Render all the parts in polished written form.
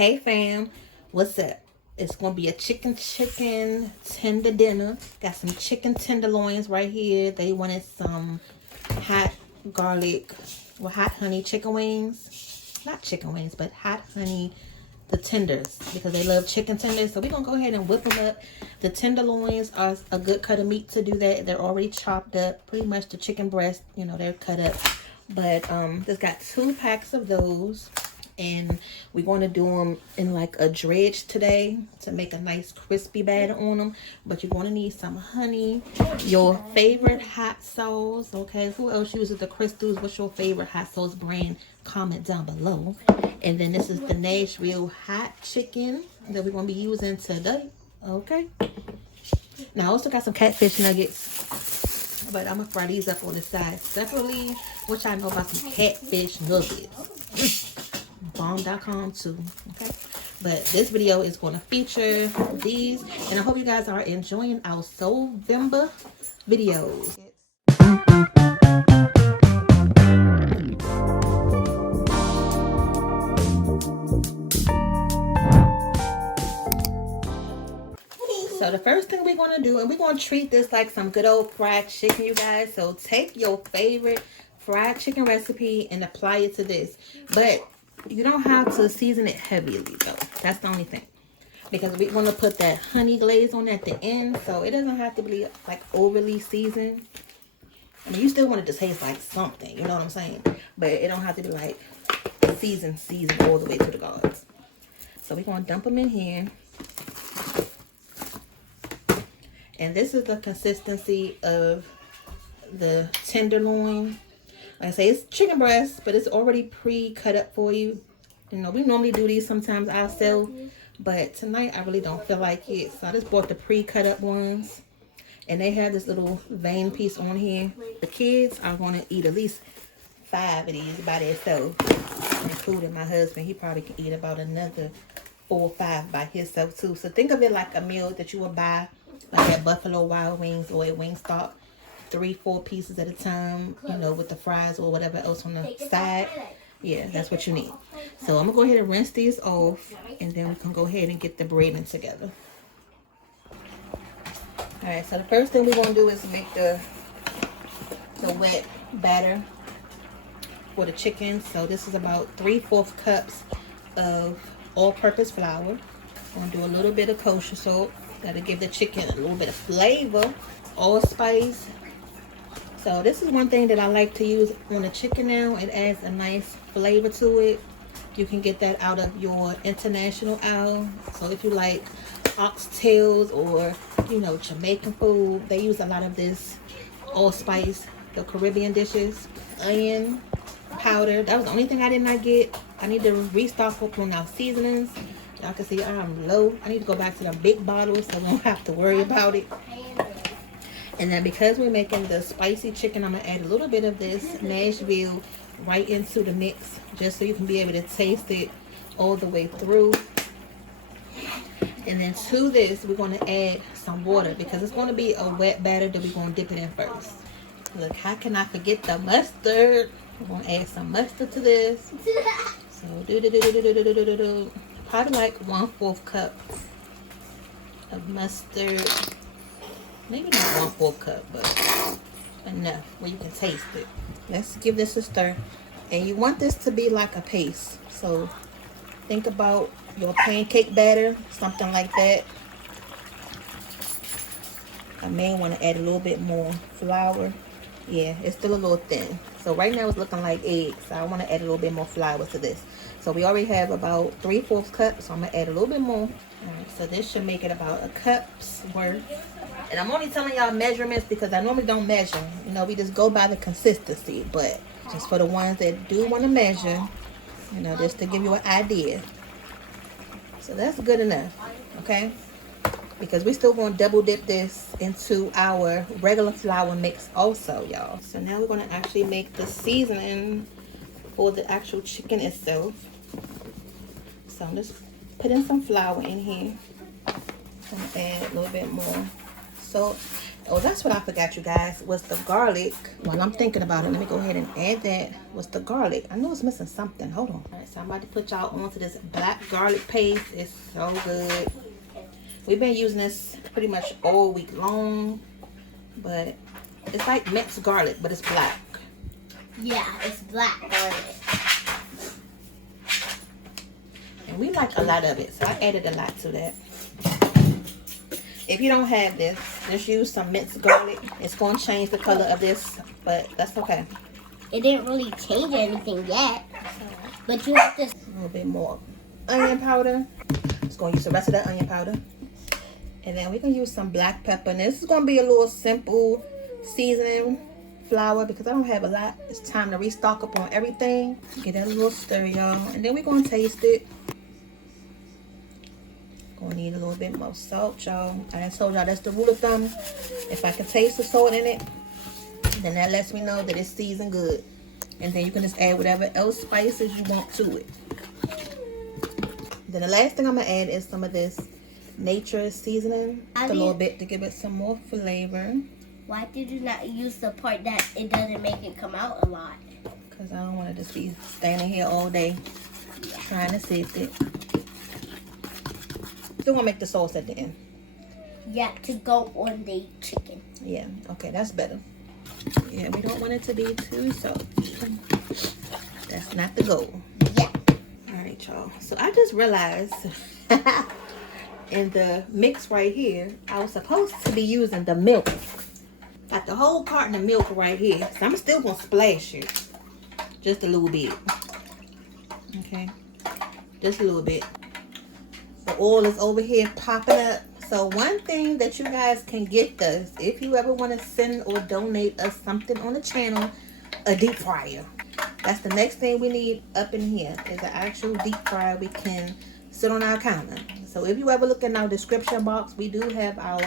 Hey fam, what's up? It's gonna be a chicken tender dinner. Got some chicken tenderloins right here. They wanted some hot garlic, well, hot honey chicken wings. Not chicken wings, but hot honey, the tenders, because they love chicken tenders. So we're gonna go ahead and whip them up. The tenderloins are a good cut of meat to do that. They're already chopped up. Pretty much the chicken breast, you know, they're cut up. But just got 2 packs of those. And we're going to do them in like a dredge today to make a nice crispy batter on them. But you're going to need some honey, your favorite hot sauce. Okay, who else uses the crystals? What's your favorite hot sauce brand? Comment down below. And then this is the Nashville hot chicken that we're going to be using today. Okay, now I also got some catfish nuggets, but I'm going to fry these up on the side separately. What y'all know about some catfish nuggets? Bomb.com too. Okay, but this video is going to feature these, and I hope you guys are enjoying our SoulVember videos. So the first thing we're going to do, and we're going to treat this like some good old fried chicken, you guys. So take your favorite fried chicken recipe and apply it to this, but you don't have to season it heavily though. That's the only thing, because we want to put that honey glaze on at the end, so it doesn't have to be like overly seasoned. I mean, you still want it to taste like something, you know what I'm saying, but it don't have to be like seasoned all the way to the gods. So we're going to dump them in here, and this is the consistency of the tenderloin. Like I say, it's chicken breast, but it's already pre-cut up for you. You know, we normally do these sometimes ourselves, but tonight I really don't feel like it. So I just bought the pre-cut up ones, and they have this little vein piece on here. The kids are going to eat at least 5 of these by themselves, including my husband. He probably could eat about another 4 or 5 by himself too. So think of it like a meal that you would buy like at Buffalo Wild Wings or at Wingstop. 3-4 pieces at a time, you know, with the fries or whatever else on the side. Yeah, that's what you need. So I'm gonna go ahead and rinse these off, and then we can go ahead and get the breading together. All right, so the first thing we're gonna do is make the wet batter for the chicken. So this is about 3/4 cups of all-purpose flour. I'm gonna do a little bit of kosher salt. Gotta give the chicken a little bit of flavor. Allspice. So this is one thing that I like to use on the chicken now. It adds a nice flavor to it. You can get that out of your international aisle. So if you like oxtails or, you know, Jamaican food, they use a lot of this allspice, the Caribbean dishes. Onion powder. That was the only thing I did not get. I need to restock up on our seasonings. Y'all can see I'm low. I need to go back to the big bottles so we don't have to worry about it. And then because we're making the spicy chicken, I'm going to add a little bit of this Nashville right into the mix, just so you can be able to taste it all the way through. And then to this, we're going to add some water, because it's going to be a wet batter that we're going to dip it in first. Look, how can I forget the mustard? We're going to add some mustard to this. So, probably like 1/4 cup of mustard. Maybe not 1/4 cup, but enough where you can taste it. Let's give this a stir. And you want this to be like a paste. So think about your pancake batter, something like that. I may want to add a little bit more flour. Yeah, it's still a little thin. So right now it's looking like eggs. So I want to add a little bit more flour to this. So we already have about 3/4 cups. So I'm going to add a little bit more. All right, so this should make it about a cup's worth. And I'm only telling y'all measurements because I normally don't measure. You know, we just go by the consistency. But just for the ones that do want to measure, you know, just to give you an idea. So that's good enough, okay? Because we're still going to double dip this into our regular flour mix also, y'all. So now we're going to actually make the seasoning for the actual chicken itself. So I'm just putting some flour in here. I'm going to add a little bit more salt. Oh, that's what I forgot, you guys, was the garlic. While I'm thinking about it, let me go ahead and add that. Was the garlic. I know it's missing something. Hold on. All right, so I'm about to put y'all onto this black garlic paste. It's so good. We've been using this pretty much all week long, but it's like minced garlic, but it's black. Yeah, it's black garlic. And we like a lot of it, so I added a lot to that. If you don't have this, just use some minced garlic. It's going to change the color of this, but that's okay. It didn't really change anything yet. But you have this. A little bit more onion powder. Just going to use the rest of that onion powder. And then we're going to use some black pepper. And this is going to be a little simple seasoning flour because I don't have a lot. It's time to restock up on everything. Get that a little stir, y'all. And then we're going to taste it. Gonna need a little bit more salt, y'all. I told y'all that's the rule of thumb. If I can taste the salt in it, then that lets me know that it's seasoned good. And then you can just add whatever else spices you want to it. Then the last thing I'm gonna add is some of this nature seasoning, a little bit to give it some more flavor. Why did you not use the part that it doesn't make it come out a lot? Because I don't want to just be standing here all day trying to sift it. Still gonna make the sauce at the end. Yeah, to go on the chicken. Yeah, okay, that's better. Yeah, we don't want it to be too salty. That's not the goal. Yeah. Alright, y'all. So I just realized in the mix right here, I was supposed to be using the milk. Like the whole carton of milk right here. So I'm still gonna splash it. Just a little bit. Okay. Just a little bit. The oil is over here popping up. So one thing that you guys can get us, if you ever want to send or donate us something on the channel, a deep fryer. That's the next thing we need up in here is an actual deep fryer we can sit on our counter. So if you ever look in our description box, we do have our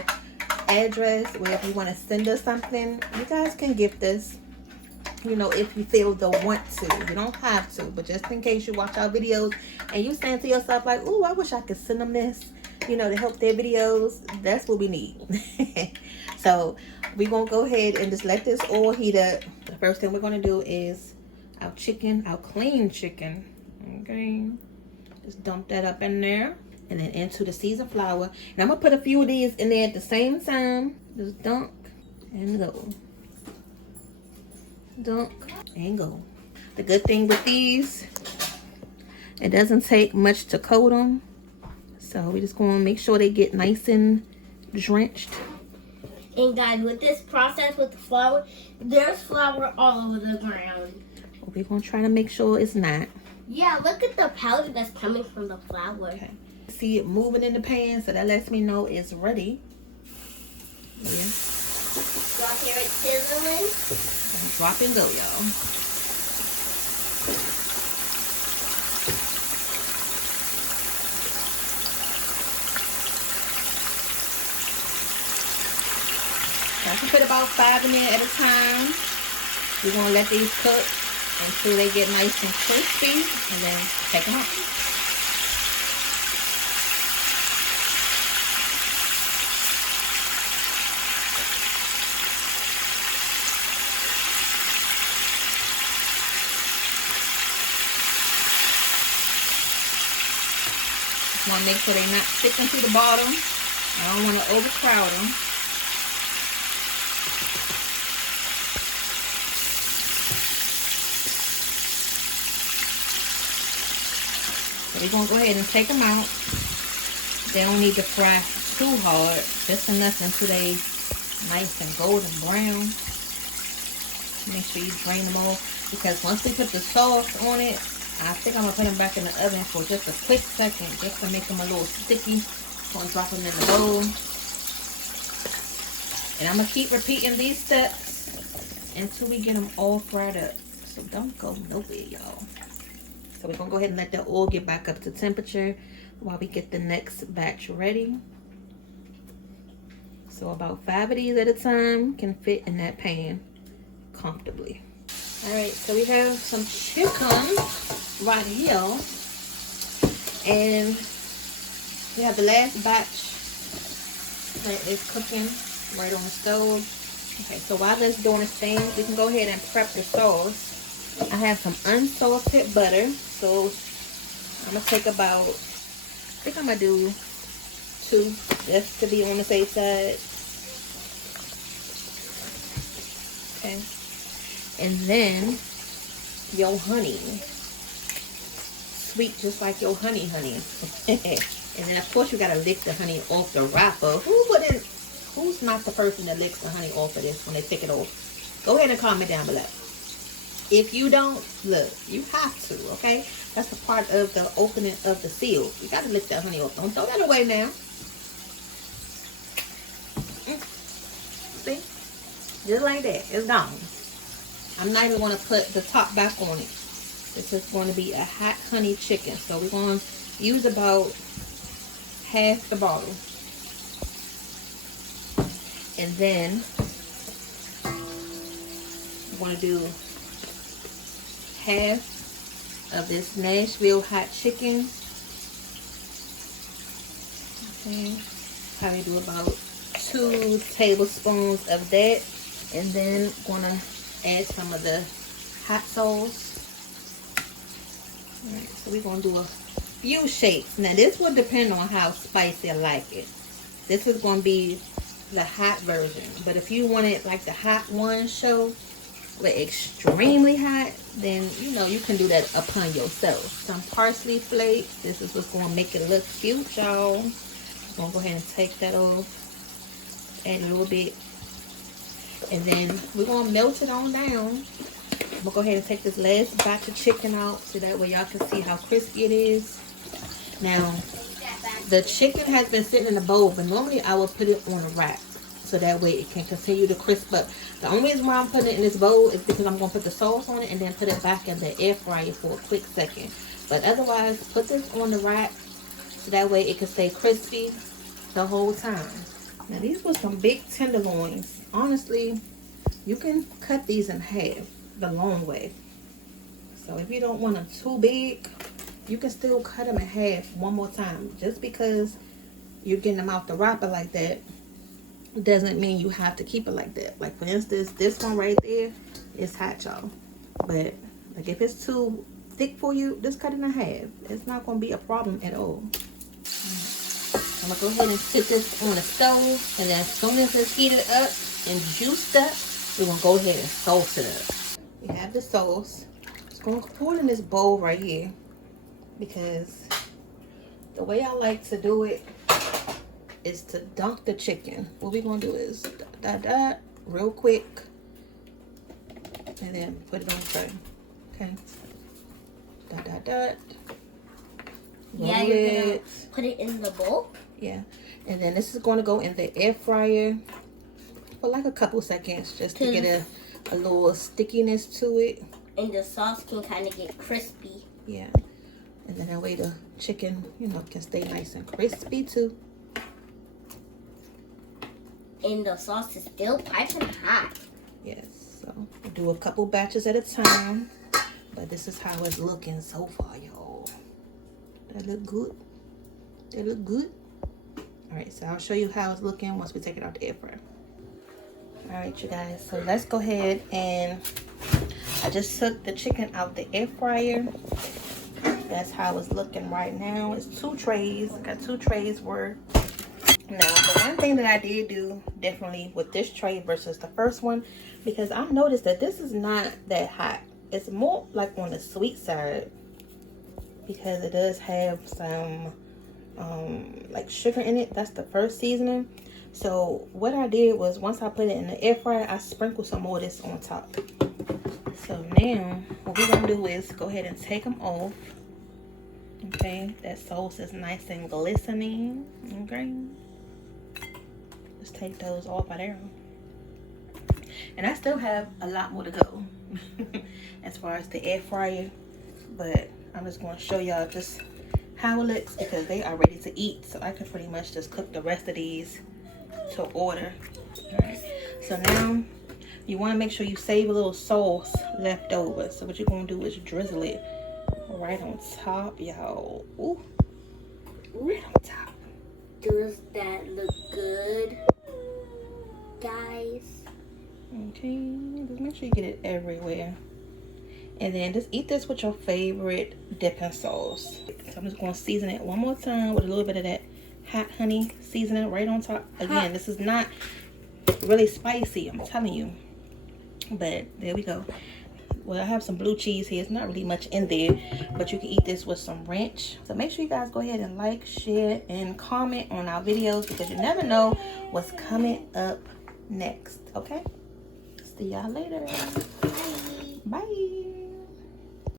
address where if you want to send us something, you guys can gift us. You know, if you feel the want to. You don't have to, but just in case you watch our videos and you saying to yourself like, "Ooh, I wish I could send them this," you know, to help their videos, that's what we need. So we're gonna go ahead and just let this oil heat up. The first thing we're gonna do is our chicken, our clean chicken. Okay, just dump that up in there and then into the seasoned flour. And I'm gonna put a few of these in there at the same time. Just dunk and go. Dunk and go. The good thing with these, it doesn't take much to coat them, so we're just going to make sure they get nice and drenched. And guys, with this process with the flour, there's flour all over the ground. We're going to try to make sure it's not. Yeah, look at the powder that's coming from the flour. Okay. See it moving in the pan, so that lets me know it's ready. Yeah. Y'all hear it sizzling? Drop and go, y'all. I can put about 5 in there at a time. We're going to let these cook until they get nice and crispy, and then take them out. Want to make sure they're not sticking to the bottom. I don't want to overcrowd them. So we're going to go ahead and take them out. They don't need to fry too hard. Just enough until they nice and golden brown. Make sure you drain them off. Because once we put the sauce on it, I think I'm going to put them back in the oven for just a quick second, just to make them a little sticky. I'm going to drop them in the bowl. And I'm going to keep repeating these steps until we get them all fried up. So don't go nowhere, y'all. So we're going to go ahead and let the oil get back up to temperature while we get the next batch ready. So about 5 of these at a time can fit in that pan comfortably. Alright, so we have some chicken right here, and we have the last batch that is cooking. right on the stove. Okay, so while that's doing its thing, we can go ahead and prep the sauce. I have some unsalted butter, so I'm gonna take about, I think I'm gonna do 2 just to be on the safe side. Okay, and then your honey, sweet just like your honey. And then of course you gotta lick the honey off the wrapper. Who's not the person that licks the honey off of this when they pick it off? Go ahead and comment down below. If you don't, look, you have to, okay? That's a part of the opening of the seal. You gotta lick that honey off. Don't throw that away now. See? Just like that. It's gone. I'm not even gonna put the top back on it. This is going to be a hot honey chicken. So we're going to use about half the bottle. And then I'm going to do half of this Nashville hot chicken. Okay. Probably do about 2 tablespoons of that. And then I'm going to add some of the hot sauce. Alright, so we're going to do a few shakes. Now this will depend on how spicy I like it. This is going to be the hot version. But if you want it like the hot one show, with extremely hot, then you know you can do that upon yourself. Some parsley flakes. This is what's going to make it look cute, y'all. I'm going to go ahead and take that off. Add a little bit. And then we're going to melt it on down. I'm gonna go ahead and take this last batch of chicken out so that way y'all can see how crispy it is. Now, the chicken has been sitting in a bowl, but normally I would put it on a rack so that way it can continue to crisp up. The only reason why I'm putting it in this bowl is because I'm gonna put the sauce on it and then put it back in the air fryer for a quick second. But otherwise, put this on the rack so that way it can stay crispy the whole time. Now, these were some big tenderloins. Honestly, you can cut these in half the long way. So if you don't want them too big, you can still cut them in half one more time. Just because you're getting them out the wrapper like that doesn't mean you have to keep it like that. Like for instance, this one right there is hot, y'all. But like if it's too thick for you, just cut it in half. It's not going to be a problem at all. I'm going to go ahead and sit this on the stove, and then as soon as it's heated up and juiced up, we're going to go ahead and sauce it up. We have the sauce. Just going to pour it in this bowl right here, because the way I like to do it is to dunk the chicken. What we're going to do is dot real quick, and then put it on the tray. Okay. Dot. Yeah, you're gonna put it in the bowl? Yeah. And then this is going to go in the air fryer for like a couple seconds just to get a little stickiness to it. And the sauce can kind of get crispy. Yeah. And then that way the chicken, you know, can stay nice and crispy too. And the sauce is still piping hot. Yes. So we'll do a couple batches at a time. But this is how it's looking so far, y'all. That look good? That look good? Alright, so I'll show you how it's looking once we take it out the air fryer. Alright, you guys, so let's go ahead and I just took the chicken out the air fryer. That's how it's looking right now. It's 2 trays. I got 2 trays worth. Now, the one thing that I did do differently with this tray versus the first one, because I noticed that this is not that hot. It's more like on the sweet side, because it does have some like sugar in it. That's the first seasoning. So what I did was, once I put it in the air fryer, I sprinkled some more of this on top. So now what we're gonna do is go ahead and take them off. Okay, that sauce is nice and glistening. Okay, let's take those off of there. And I still have a lot more to go as far as the air fryer, but I'm just going to show y'all just how it looks, because they are ready to eat. So I can pretty much just cook the rest of these to order. All right, so now you want to make sure you save a little sauce left over. So what you're going to do is drizzle it right on top, y'all. Ooh, right on top. Does that look good? guys. Okay, just make sure you get it everywhere. And then just eat this with your favorite dipping sauce. So I'm just going to season it one more time with a little bit of that hot honey seasoning right on top. Again, this is not really spicy, I'm telling you. But there we go. Well, I have some blue cheese here. It's not really much in there, but you can eat this with some ranch. So make sure you guys go ahead and like, share, and comment on our videos, because you never know what's coming up next. Okay? See y'all later. Bye. Bye.